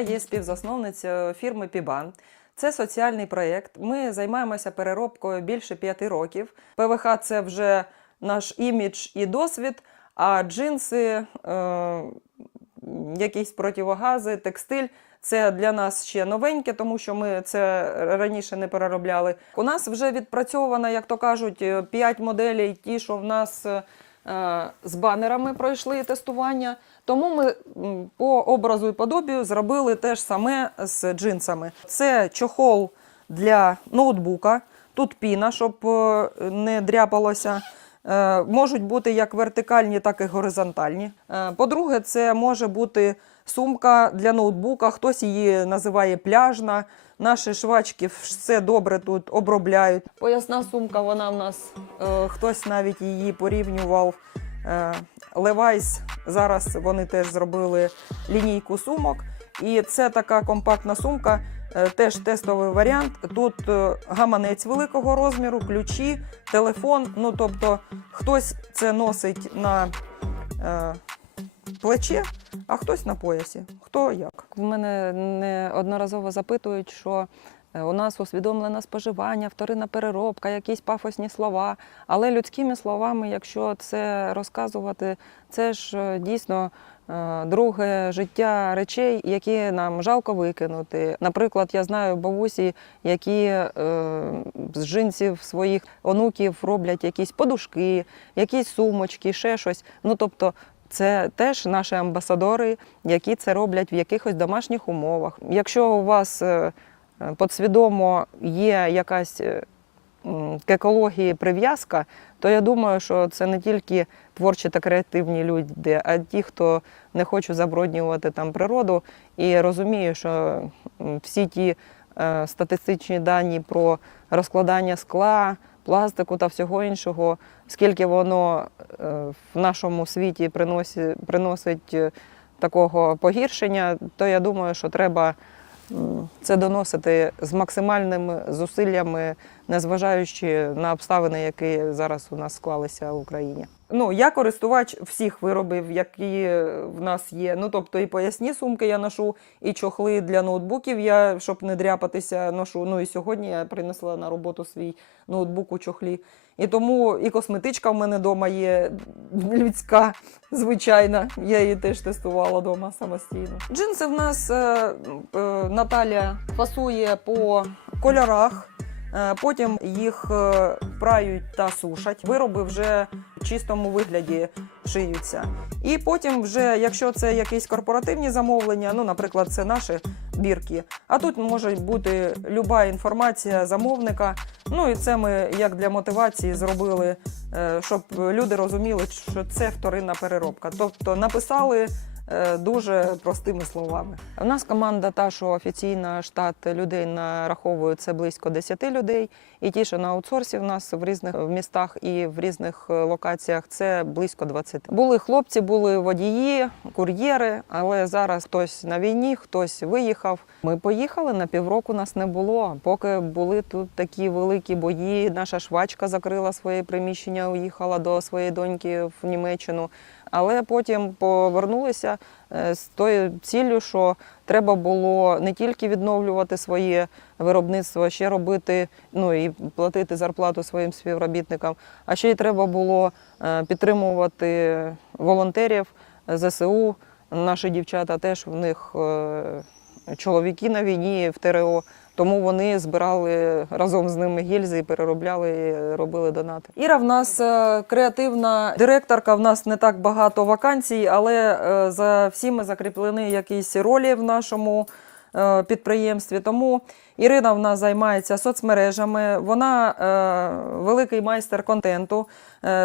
є співзасновниця фірми Пібан. Це соціальний проєкт. Ми займаємося переробкою більше п'яти років. ПВХ це вже наш імідж і досвід, а джинси, е, якісь противогази, текстиль. Це для нас ще новеньке, тому що ми це раніше не переробляли. У нас вже відпрацьовано, як то кажуть, 5 моделей, ті, що в нас е, з банерами пройшли тестування. Тому ми по образу і подобію зробили те ж саме з джинсами. Це чохол для ноутбука. Тут піна, щоб е, не дряпалося. Е, Можуть бути як вертикальні, так і горизонтальні. Е, По-друге, це може бути сумка для ноутбука, хтось її називає пляжна. Наші швачки все добре тут обробляють. Поясна сумка, вона в нас е, хтось навіть її порівнював. Е, Levi's, зараз вони теж зробили лінійку сумок. І це така компактна сумка, е, теж тестовий варіант. Тут е, гаманець великого розміру, ключі, телефон. Ну тобто хтось це носить на е, плече, а хтось на поясі. Хто як? В мене неодноразово запитують, що е, у нас усвідомлене споживання, вторинна переробка, якісь пафосні слова. Але людськими словами, якщо це розказувати, це ж е, дійсно е, друге життя речей, які нам жалко викинути. Наприклад, я знаю бабусі, які е, з джинсів своїх онуків роблять якісь подушки, якісь сумочки, ще щось. Ну тобто. Це теж наші амбасадори, які це роблять в якихось домашніх умовах. Якщо у вас е, е, підсвідомо є якась е, к екології прив'язка, то я думаю, що це не тільки творчі та креативні люди, а ті, хто не хоче забруднювати там природу і розуміє, що всі ті статистичні дані про розкладання скла, пластику та всього іншого, скільки воно е, в нашому світі приносить, е, такого погіршення, то я думаю, що треба це доносити з максимальними зусиллями, незважаючи на обставини, які зараз у нас склалися в Україні. Ну, я користувач всіх виробів, які в нас є. Ну, тобто і поясні сумки я ношу, і чохли для ноутбуків я, щоб не дряпатися, ношу. Ну і сьогодні я принесла на роботу свій ноутбук у чохлі. І тому і косметичка в мене вдома є людська, звичайна. Я її теж тестувала вдома самостійно. Джинси в нас е, е, Наталя фасує по кольорах. Е, Потім їх е, прають та сушать. Вироби вже в чистому вигляді шиються. І потім, вже, якщо це якісь корпоративні замовлення, ну, наприклад, це наші бірки. А тут може бути люба інформація замовника. Ну і це ми як для мотивації зробили, е, щоб люди розуміли, що це вторинна переробка. Тобто написали дуже простими словами. У нас команда та, що офіційна штат людей нараховує це близько 10 людей. І ті, що на аутсорсі в нас в різних містах і в різних е, локаціях, це близько 20. Були хлопці, були водії, кур'єри, але зараз хтось на війні, хтось виїхав. Ми поїхали на півроку. Нас не було. Поки були тут такі великі бої. Наша швачка закрила своє приміщення, уїхала до своєї доньки в Німеччину. Але потім повернулися е, з тою ціллю, що треба було не тільки відновлювати своє виробництво, ще робити, ну і платити зарплату своїм співробітникам, а ще й треба було е, підтримувати волонтерів ЗСУ. Наші дівчата теж в них е, чоловіки на війні в ТРО. Тому вони збирали разом з ними гільзи і переробляли, і робили донати. Іра в нас е, креативна директорка. В нас не так багато вакансій, але е, за всіми закріплені якісь ролі в нашому е, підприємстві. Тому Ірина в нас займається соцмережами. Вона великий майстер контенту,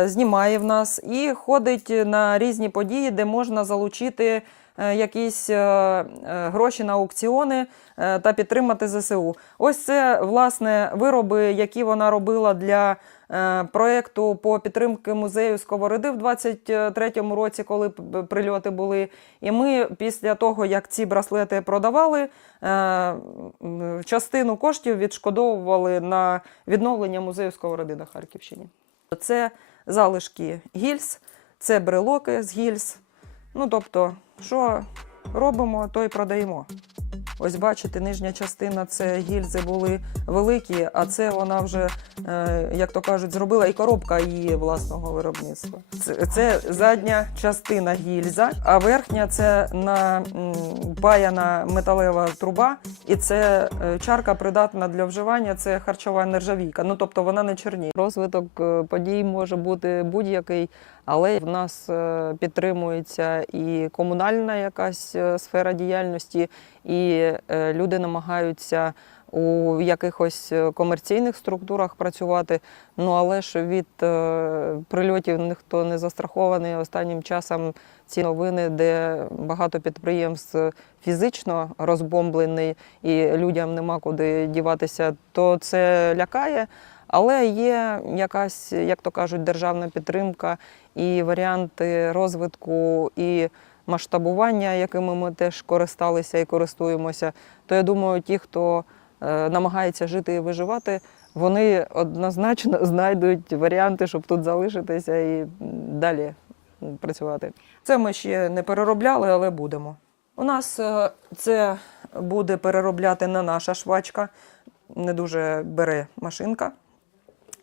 знімає в нас і ходить на різні події, де можна залучити якісь е, е, гроші на аукціони е, та підтримати ЗСУ. Ось це власне вироби, які вона робила для е, проекту по підтримки музею Сковороди в 23-му році, коли прильоти були. І ми після того, як ці браслети продавали, е, частину коштів відшкодовували на відновлення музею Сковороди на Харківщині. Це залишки гільз, це брелоки з гільз. Ну тобто, що робимо, то й продаємо. Ось бачите, нижня частина це гільзи були великі, а це вона вже, е, як то кажуть, зробила і коробка її власного виробництва. Це, задня частина гільза, а верхня це на паяна металева труба, і це е, чарка придатна для вживання. Це харчова нержавійка. Ну тобто вона не чорніє. Розвиток е, подій може бути будь-який. Але в нас е, підтримується і комунальна якась е, сфера діяльності, і е, люди намагаються у якихось комерційних структурах працювати. Ну але ж від прильотів ніхто не застрахований. Останнім часом ці новини, де багато підприємств фізично розбомблені і людям нема куди діватися, то це лякає. Але є якась, як то кажуть, державна підтримка і варіанти розвитку і масштабування, якими ми теж користалися і користуємося. То я думаю, ті, хто е, намагається жити і виживати, вони однозначно знайдуть варіанти, щоб тут залишитися і далі працювати. Це ми ще не переробляли, але будемо. У нас е, це буде переробляти не наша швачка, не дуже бере машинка.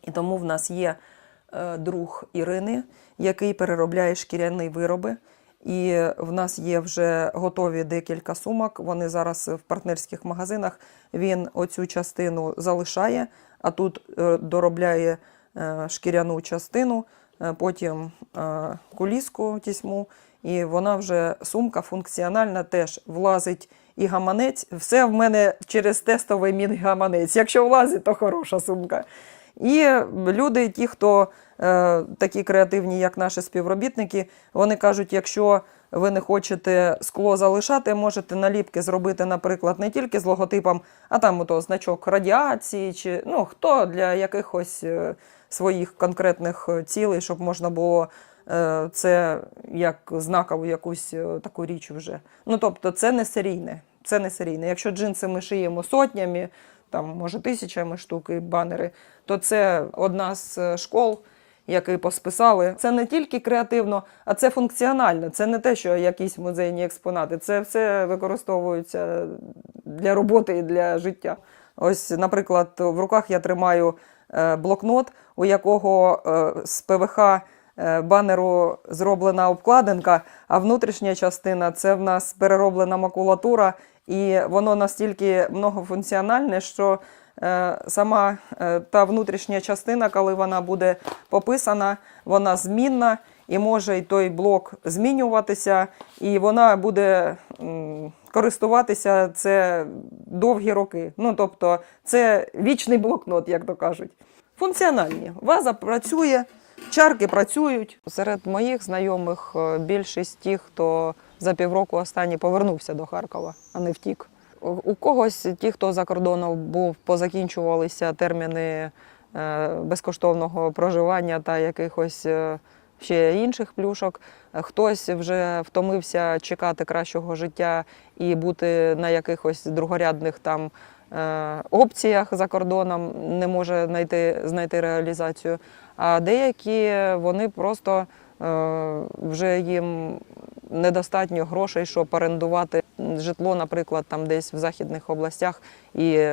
І тому в нас є е, друг Ірини, який переробляє шкіряні вироби. І в нас є вже готові декілька сумок. Вони зараз в партнерських магазинах. Він оцю частину залишає, а тут е, доробляє е, шкіряну частину, потім куліску тісьму. І вона вже сумка функціональна теж влазить і гаманець. Все в мене через тестовий мінгаманець. Якщо влазить, то хороша сумка. І люди, ті, хто е, такі креативні, як наші співробітники, вони кажуть, якщо ви не хочете скло залишати, можете наліпки зробити, наприклад, не тільки з логотипом, а там ото значок радіації, чи ну хто для якихось е, своїх конкретних е, цілей, щоб можна було це як знакову якусь таку річ вже. Ну тобто, це не серійне. Це не серійне. Якщо джинси ми шиємо сотнями, там може тисячами штук і банери, то це одна з е, школ, які посписали. Це не тільки креативно, а це функціонально. Це не те, що якісь музейні експонати. Це все використовується для роботи і для життя. Ось, наприклад, в руках я тримаю е, блокнот, у якого е, з ПВХ банеру зроблена обкладинка, а внутрішня частина це в нас перероблена макулатура, і воно настільки многофункціональне, що е, сама е, та внутрішня частина, коли вона буде пописана, вона змінна. І може і той блок змінюватися, і вона буде користуватися це довгі роки. Ну тобто, це вічний блокнот, як то кажуть. Функціональні. Ваза працює, чарки працюють. Серед моїх знайомих е, більшість тих, хто за півроку останні повернувся до Харкова, а не втік. У- когось ті, хто за кордоном був, позакінчувалися терміни е, безкоштовного проживання та якихось е, ще інших плюшок. Хтось вже втомився чекати кращого життя і бути на якихось другорядних там е, опціях за кордоном, не може знайти, знайти реалізацію. А деякі вони просто вже їм недостатньо грошей, щоб орендувати житло, наприклад, там десь в західних областях, і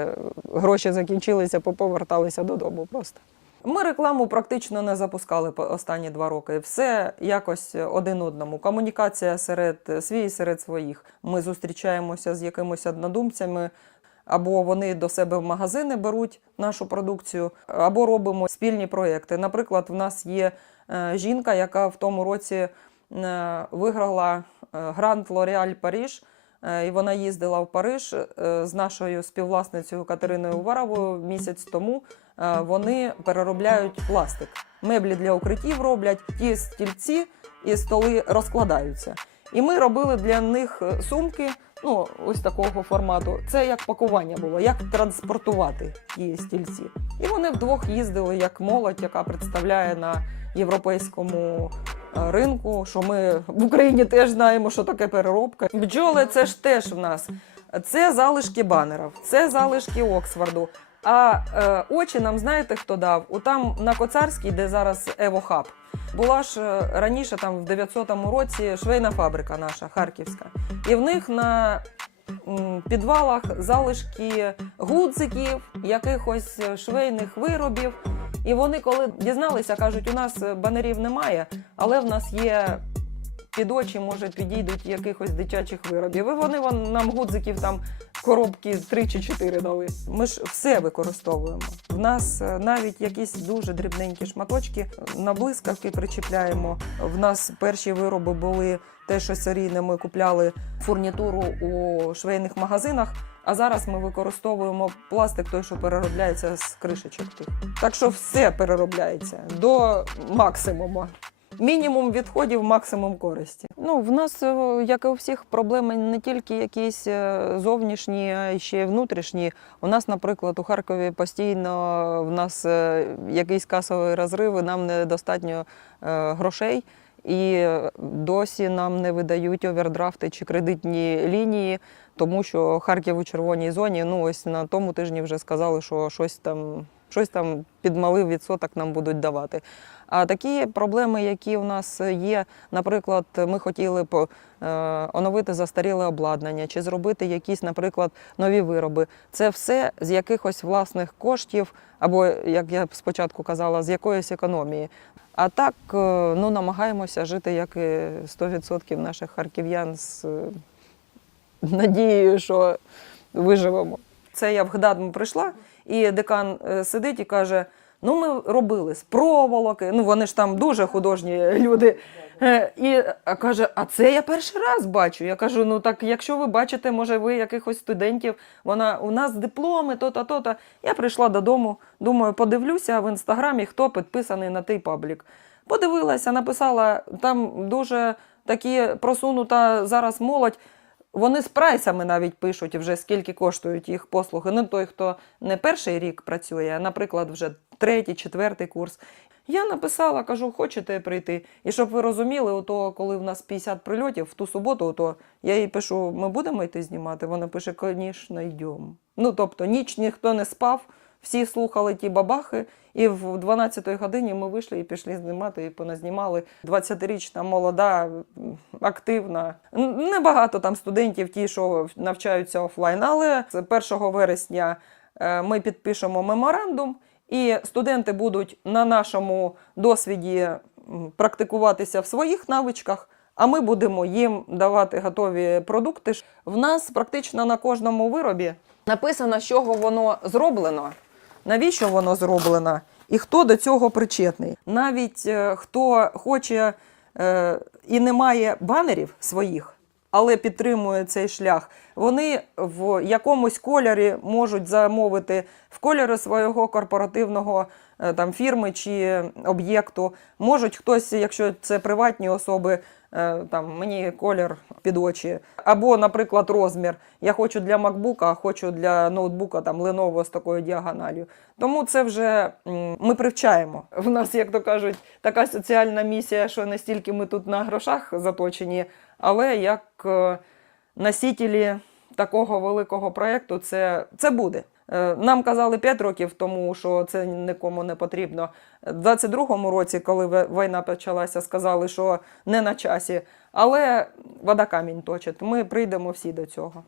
гроші закінчилися, поповерталися додому просто. Ми рекламу практично не запускали останні два роки. Все якось один одному. Комунікація серед свій серед своїх. Ми зустрічаємося з якимись однодумцями. Або вони до себе в магазини беруть нашу продукцію, або робимо спільні проекти. Наприклад, в нас є е, жінка, яка в тому році виграла е, грант L'Oréal Париж. Е, І вона їздила в Париж е, з нашою співвласницею Катериною Уваровою місяць тому. Е, Вони переробляють пластик. Меблі для укриттів роблять, ті стільці і столи розкладаються. І ми робили для них е, сумки, ну ось такого формату. Це як пакування було, як транспортувати ті стільці. І вони вдвох їздили як молодь, яка представляє на європейському е, ринку. Що ми в Україні теж знаємо, що таке переробка. Бджоли це ж теж в нас. Це залишки банерів, це залишки Оксфорду. А е, очі нам знаєте, хто дав? У там на Коцарській, де зараз Евохаб. Була ж е, раніше, там в 900-му році, швейна фабрика наша харківська. І в них на підвалах залишки гудзиків, якихось швейних виробів. І вони, коли дізналися, кажуть, у нас е, банерів немає, але в нас є під очі, може, підійдуть якихось дитячих виробів. І вони вон, нам гудзиків там коробки 3 чи 4 дали. Ми ж все використовуємо. В нас е, навіть якісь дуже дрібненькі шматочки на блискавки причіпляємо. В нас перші вироби були те, що серійне ми купляли фурнітуру у швейних магазинах. А зараз ми використовуємо пластик, той, що переробляється з кришечок тих. Так що все переробляється до максимуму. Мінімум відходів, максимум користі. Ну, в нас, е, як і у всіх, проблеми не тільки якісь е, зовнішні, а й ще й внутрішні. У нас, наприклад, у Харкові постійно в нас е, якийсь касовий розрив, нам недостатньо грошей. І досі нам не видають овердрафти чи кредитні лінії, тому що Харків у червоній зоні. Ну ось на тому тижні вже сказали, що щось там, щось там під малий відсоток нам будуть давати. А такі проблеми, які у нас є, наприклад, ми хотіли б е, оновити застаріле обладнання чи зробити якісь, наприклад, нові вироби. Це все з якихось власних коштів, або як я спочатку казала, з якоїсь економії. А так е, ну, намагаємося жити, як і 100% наших харків'ян з е, надією, що виживемо. Це я в ГДАДМ прийшла, і декан е, сидить і каже: ну, ми робили з проволоки, ну вони ж там дуже художні люди. Е, І каже, а це я перший раз бачу. Я кажу: ну так, якщо ви бачите, може, ви якихось студентів, вона у нас дипломи, то-то, то-то. Я прийшла додому, думаю, подивлюся в інстаграмі, хто підписаний на той паблік. Подивилася, написала, там дуже такі просунута зараз молодь. Вони з прайсами навіть пишуть вже скільки коштують їх послуги. Не той, хто не перший рік працює, а, наприклад, вже третій, четвертий курс. Я написала, кажу, хочете прийти. І щоб ви розуміли, ото коли в нас 50 прильотів в ту суботу, ото я їй пишу: ми будемо йти знімати. Вона пише, звісно, йдемо. Ну тобто ніч ніхто не спав, всі слухали ті бабахи. І в 12-й годині ми вийшли і пішли знімати, і поназнімали. 20-річна, молода, активна. Небагато там студентів, ті, що навчаються офлайн, але з 1 вересня е, ми підпишемо меморандум, і студенти будуть на нашому досвіді практикуватися в своїх навичках. А ми будемо їм давати готові продукти. В нас практично на кожному виробі написано, з чого воно зроблено, навіщо воно зроблено і хто до цього причетний. Навіть е, хто хоче е, і не має банерів своїх, але підтримує цей шлях, вони в якомусь кольорі можуть замовити в кольори свого корпоративного е, там фірми чи об'єкту. Можуть хтось, якщо це приватні особи, там мені колір під очі, або, наприклад, розмір. Я хочу для MacBook, а хочу для ноутбука там Lenovo з такою діагональю. Тому це вже ми привчаємо. В нас, як то кажуть, така соціальна місія, що не стільки ми тут на грошах заточені, але як е, носителі такого великого проєкту, це, це буде. Е, Нам казали 5 років тому, що це нікому не потрібно. У 22-му році, коли війна почалася, сказали, що не на часі. Але вода камінь точить. Ми прийдемо всі до цього.